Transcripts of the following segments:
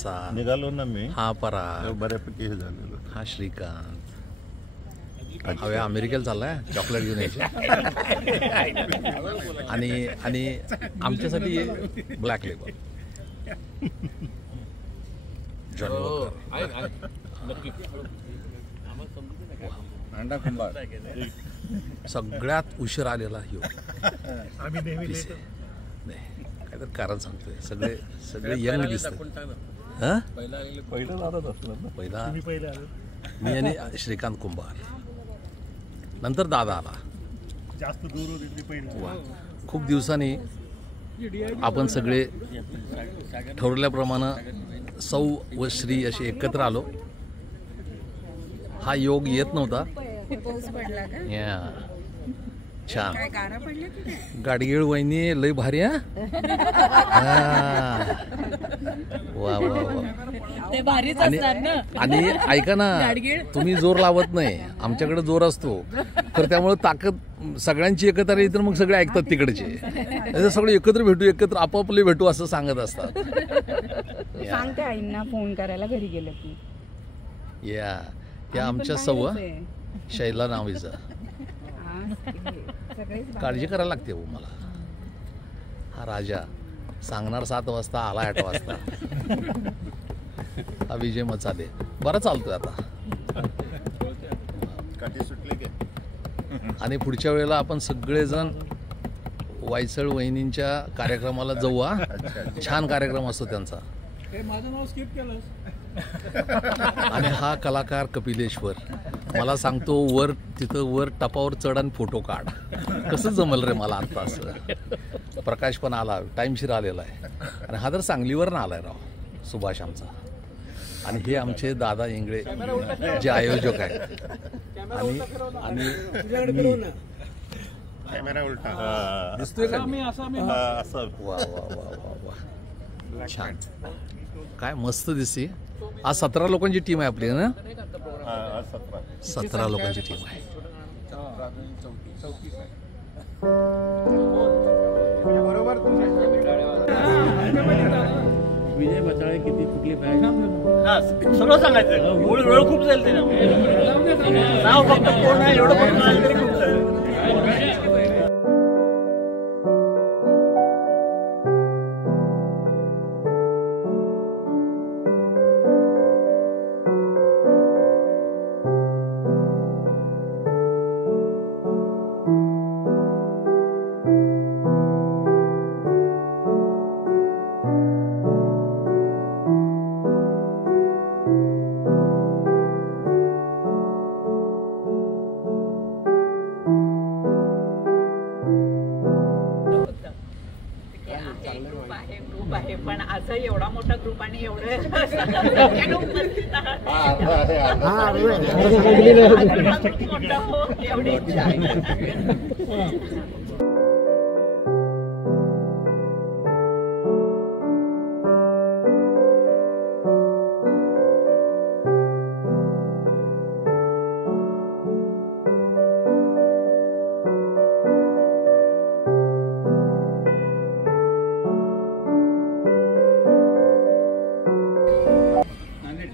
कसा निघालो ना मी. हा परा बऱ्यापैकी हे झालेलं. हा श्रीकांत हवे अमेरिकेला चाललाय चॉकलेट घेऊन यायचे आणि आणि आमच्यासाठी ब्लॅक लेबल जॉन सगळ्यात उशीर आलेला ह्यो काहीतरी कारण सांगतोय. सगळे सगळे यंग दिसतात. पहिला मी आणि श्रीकांत कुंभार, नंतर दादा आला. जास्त दूर होती. खूप दिवसांनी आपण सगळे ठरवल्याप्रमाणे सौ व श्री असे एकत्र आलो. हा योग येत नव्हता. छान गाडगीळ वहिनी लय भारी. वा वा वा. आणि ऐका ना, तुम्ही जोर लावत नाही, आमच्याकडे जोर असतो. तर त्यामुळे ताकद सगळ्यांची एकत्र येते, मग सगळे ऐकतात तिकडचे. सगळे एकत्र भेटू, एकत्र आपापले भेटू असं सांगत असतात. सांगते आईंना फोन करायला घरी गेलं की. या आमच्या सव शैला नावीचा काळजी करायला लागते हो मला. हा राजा सांगणार 7 वाजता, आला 8 वाजता. हा विजय मचाले बरा चालतोय आता. आणि पुढच्या वेळेला आपण सगळेजण वायचळ वहिनींच्या कार्यक्रमाला जाऊ. छान कार्यक्रम असतो त्यांचा. माझं नाव स्किप केलं. आणि हा कलाकार कपिलेश्वर मला सांगतो, तिथं वर टपावर चढ आणि फोटो काढ. कसं जमल रे मला आता असं. प्रकाश पण आला, टाईमशीर आलेला आहे. आणि हा तर सांगलीवर ना आलाय राव, सुभाष आमचा. आणि हे आमचे दादा इंगळे जे आयोजक आहेत. आणि कॅमेरा उलटा दिसतोय का? वा वा वा वा वा, छान. काय मस्त दिसते. आज 17 लोकांची टीम आहे आपली ना. 17 लोकांची टीम आहे. विजय मचाळे किती कुठली बॅग सर्व सांगायचं. वेळ खूप जाईल ते नाव फक्त कोण आहे एवढं पण तरी खूप जाईल. पण आज एवढा मोठा ग्रुप आणि एवढे एवढी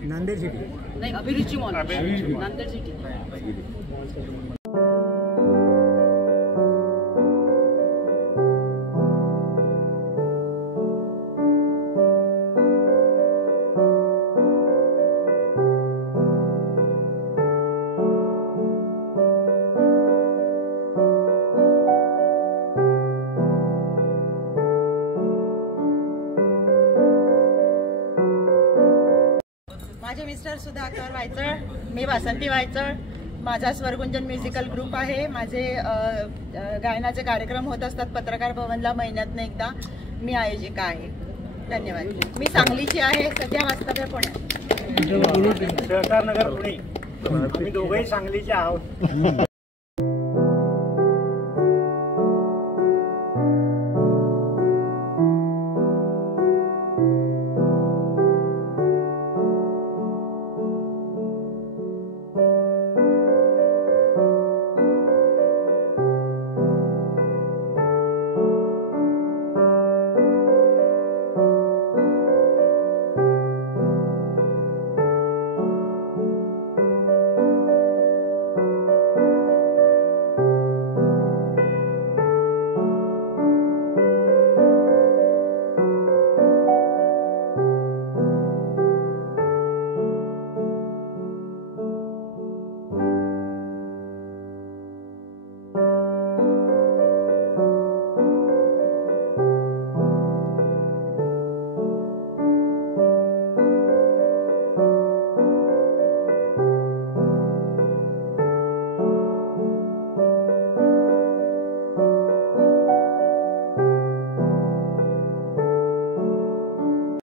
नांदेड सिटी नाही, अभिरुची मॉल नांदेड सिटी. माझे मिस्टर सुधाकर वायचळ, मी वासंती वायचळ. माझा स्वरगुंजन म्युझिकल ग्रुप आहे. माझे गायनाचे कार्यक्रम होत असतात पत्रकार भवनला महिन्यातनं एकदा. मी आयोजिका आहे. धन्यवाद. मी सांगलीची आहे, सध्या वास्तव्य पुण्यात. सहकारनगर पुणे. आम्ही दोघेही सांगलीचे आहोत.